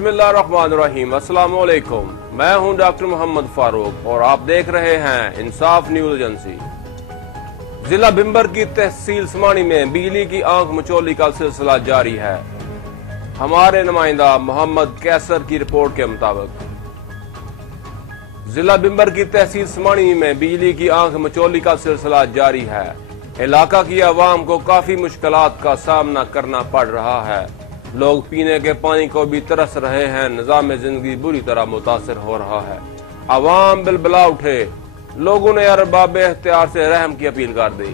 बिस्मिल्लाहिर्रहमानिर्रहीम। अस्सलाम वालेकुम। मैं हूं डॉक्टर मोहम्मद फारूक और आप देख रहे हैं इंसाफ न्यूज एजेंसी। जिला बिंबर की तहसील समानी में बिजली की आंख मचोली का सिलसिला जारी है। हमारे नुमाइंदा मोहम्मद कैसर की रिपोर्ट के मुताबिक जिला बिंबर की तहसील समानी में बिजली की आंख मचोली का सिलसिला जारी है। इलाका की आवाम को काफी मुश्किलात का सामना करना पड़ रहा है। लोग पीने के पानी को भी तरस रहे हैं। निजाम जिंदगी बुरी तरह मुतासर हो रहा है। आवाम बिलबिला उठे। लोगों ने अरबाब इख्तियार से रहम की अपील कर दी।